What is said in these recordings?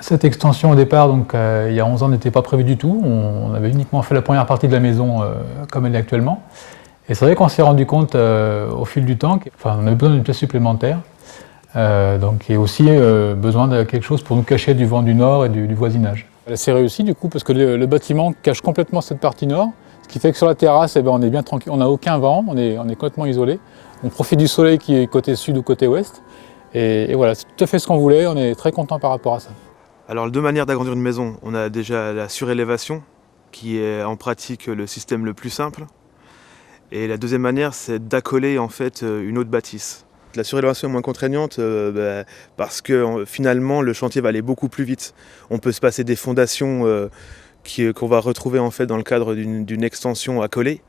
Cette extension au départ, donc, il y a 11 ans, n'était pas prévue du tout. On avait uniquement fait la première partie de la maison comme elle est actuellement. Et c'est vrai qu'on s'est rendu compte au fil du temps qu'on avait besoin d'une pièce supplémentaire. Et aussi besoin de quelque chose pour nous cacher du vent du nord et du voisinage. C'est réussi du coup parce que le bâtiment cache complètement cette partie nord, ce qui fait que sur la terrasse, on est bien tranquille, on n'a aucun vent, on est complètement isolé. On profite du soleil qui est côté sud ou côté ouest. Et voilà, c'est tout à fait ce qu'on voulait, on est très content par rapport à ça. Alors, deux manières d'agrandir une maison. On a déjà la surélévation, qui est en pratique le système le plus simple. Et la deuxième manière, c'est d'accoler en fait une autre bâtisse. La surélévation est moins contraignante parce que finalement le chantier va aller beaucoup plus vite. On peut se passer des fondations qu'on va retrouver en fait dans le cadre d'une extension accolée.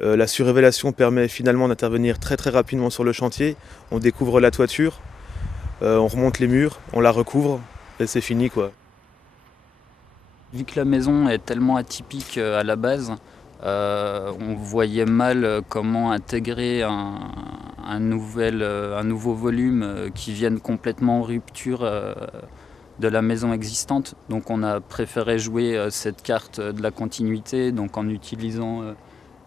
La surélévation permet finalement d'intervenir très très rapidement sur le chantier. On découvre la toiture, on remonte les murs, on la recouvre et c'est fini quoi. Vu que la maison est tellement atypique à la base, on voyait mal comment intégrer un nouveau volume qui vienne complètement en rupture de la maison existante. Donc on a préféré jouer cette carte de la continuité, donc en utilisant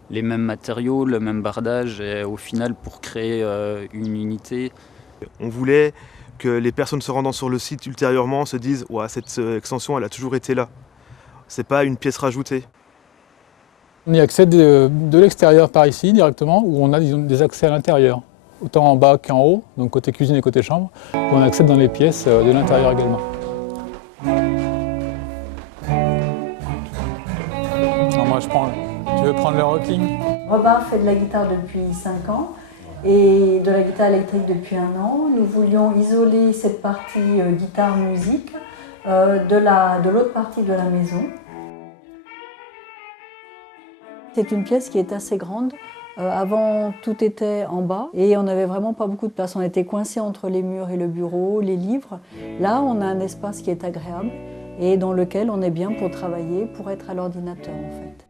les mêmes matériaux, le même bardage, et au final pour créer une unité. On voulait que les personnes se rendant sur le site ultérieurement se disent ouais, cette extension elle a toujours été là. C'est pas une pièce rajoutée. On y accède de l'extérieur par ici directement, où on a des accès à l'intérieur, autant en bas qu'en haut, donc côté cuisine et côté chambre, où on accède dans les pièces de l'intérieur également. Alors moi tu veux prendre le rocking? Robin fait de la guitare depuis 5 ans et de la guitare électrique depuis 1 an. Nous voulions isoler cette partie guitare-musique de l'autre partie de la maison. C'est une pièce qui est assez grande. Avant, tout était en bas et on n'avait vraiment pas beaucoup de place. On était coincés entre les murs et le bureau, les livres. Là, on a un espace qui est agréable et dans lequel on est bien pour travailler, pour être à l'ordinateur en fait.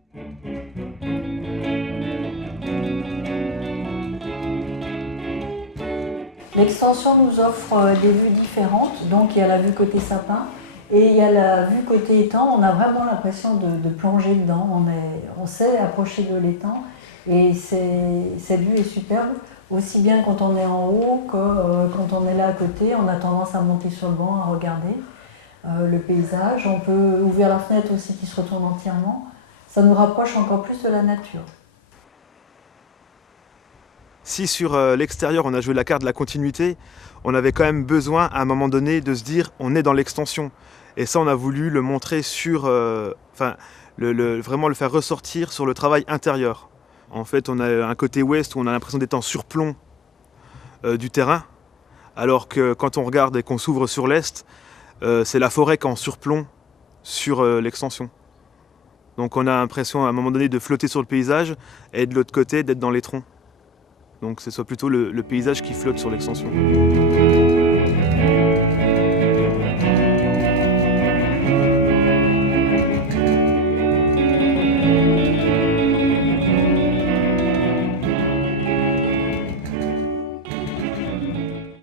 L'extension nous offre des vues différentes. Donc il y a la vue côté sapin. Et il y a la vue côté étang, on a vraiment l'impression de plonger dedans, on s'est approché de l'étang et cette vue est superbe, aussi bien quand on est en haut que quand on est là à côté, on a tendance à monter sur le banc, à regarder le paysage. On peut ouvrir la fenêtre aussi qui se retourne entièrement, ça nous rapproche encore plus de la nature. Si sur l'extérieur on a joué la carte de la continuité, on avait quand même besoin à un moment donné de se dire on est dans l'extension. Et ça on a voulu le montrer sur, vraiment le faire ressortir sur le travail intérieur. En fait on a un côté ouest où on a l'impression d'être en surplomb du terrain, alors que quand on regarde et qu'on s'ouvre sur l'est, c'est la forêt qui est en surplomb sur l'extension. Donc on a l'impression à un moment donné de flotter sur le paysage et de l'autre côté d'être dans les troncs. Donc ce soit plutôt le paysage qui flotte sur l'extension.